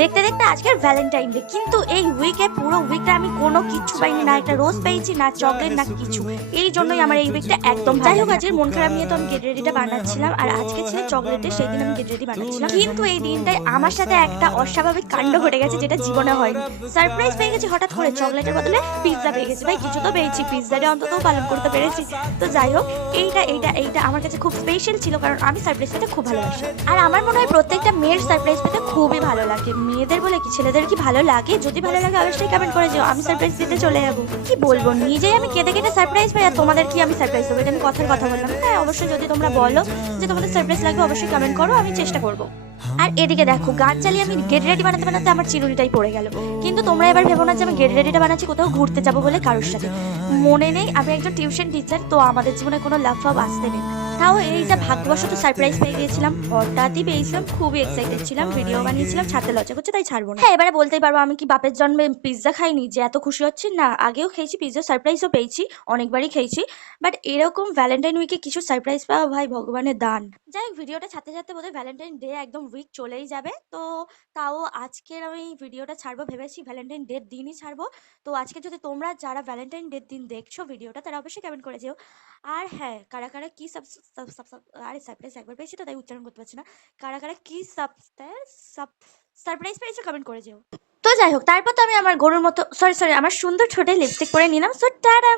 দেখতে দেখতে আজকের ভ্যালেন্টাইন ডে, কিন্তু এই উইকে পুরো উইকটা আমি কোনো কিছু পাইনি, না একটা রোজ পেয়েছি, না চকলেট, না কিছু। এই জন্যই আমার এই উইকটা একদম যাই হোক, আজকের মন খারাপ নিয়ে তো আমি গেট রেডিটা বানাচ্ছিলাম, আর আজকে ছিল চকলেটে, সেই দিন আমি গেট রেডি বানাচ্ছিলাম। কিন্তু এই দিনটায় আমার সাথে একটা অস্বাভাবিক কাণ্ড ঘটে গেছে, যেটা জীবনে হয়নি। সারপ্রাইজ পেয়ে গেছি হঠাৎ করে, চকলেটের বদলে পিৎজা পেয়ে গেছি। ভাই কিছু তো পেয়েছি, পিৎজাটা অন্তত পালন করতে পেরেছি। তো যাই হোক, এইটা আমার কাছে খুব স্পেশাল ছিল, কারণ আমি সারপ্রাইজ পেতে খুব ভালোবাসি। আর আমার মনে হয় প্রত্যেকটা মেয়ের সারপ্রাইজ পেতে খুবই ভালো লাগে। মেয়েদের বলে কি, ছেলেদের কি ভালো লাগে? যদি ভালো লাগে অবশ্যই কমেন্ট করে যেও, আমি সারপ্রাইজ দিতে চলে যাবো। কি বলবো, নিজেই আমি কেঁদে কেটে সারপ্রাইজ পাই, আর তোমাদের কি আমি সারপ্রাইজ দেবো? এটা আমি কথার কথা বললাম। হ্যাঁ অবশ্যই, যদি তোমরা বলো যে তোমাদের সারপ্রাইজ লাগবে, অবশ্যই কমেন্ট করো, আমি চেষ্টা করবো। আর এদিকে দেখো, গান চালিয়ে আমি গেট রেডি বানাতে বানাতে আমার চিরুনিটাই পড়ে গেল। কিন্তু তোমরা এবার ভেবো না যে আমি গেট রেডিটা বানাচ্ছি কোথাও ঘুরতে যাবো বলে কারোর সাথে। মনে নেই, আমি একজন টিউশন টিচার, তো আমাদের জীবনে কোনো লাভ ফাভ আসতে নেই। তাও এই যে ভাগ্যবশত সারপ্রাইজ পেয়ে গিয়েছিলাম, হঠাৎই পেয়েছিলাম, খুবই এক্সাইটেড ছিলাম, ভিডিও বানিয়েছিলাম, ছাড়তে লজ্জা করছে তাই ছাড়বো না। হ্যাঁ এবারে বলতেই পারবো, আমি কি বাপের জন্মে পিৎজা খাইনি যে এত খুশি হচ্ছি? না, আগেও খেয়েছি পিৎজা, সারপ্রাইজও পেয়েছি, অনেকবারই খেয়েছি। বাট এরকম ভ্যালেন্টাইন উইকে কিছু সারপ্রাইজ পাওয়া ভাই ভগবানের দান। যাই হোক, ভিডিওটা ছাড়তে ছাড়তে বোধহয় ভ্যালেন্টাইন ডে একদম উইক চলেই যাবে। তো তাও আজকের আমি ভিডিওটা ছাড়বো ভেবেছি, ভ্যালেন্টাইন ডের দিনই ছাড়বো। তো আজকে যদি তোমরা যারা ভ্যালেন্টাইন ডের দিন দেখছো ভিডিওটা, তারা অবশ্যই কমেন্ট করে যেও। আর হ্যাঁ, কারা কারা কি আরে সারপ্রাইজ একবার পেয়েছি তো তাই উচ্চারণ করতে পারছি না। কারা কারা কি সারপ্রাইজ পেয়েছো কমেন্ট করে যেও। তো যাই হোক, তারপর তো আমি আমার গরুর মতো, সরি সরি, আমার সুন্দর ছোট লিপস্টিক পরে নিলাম। So tata.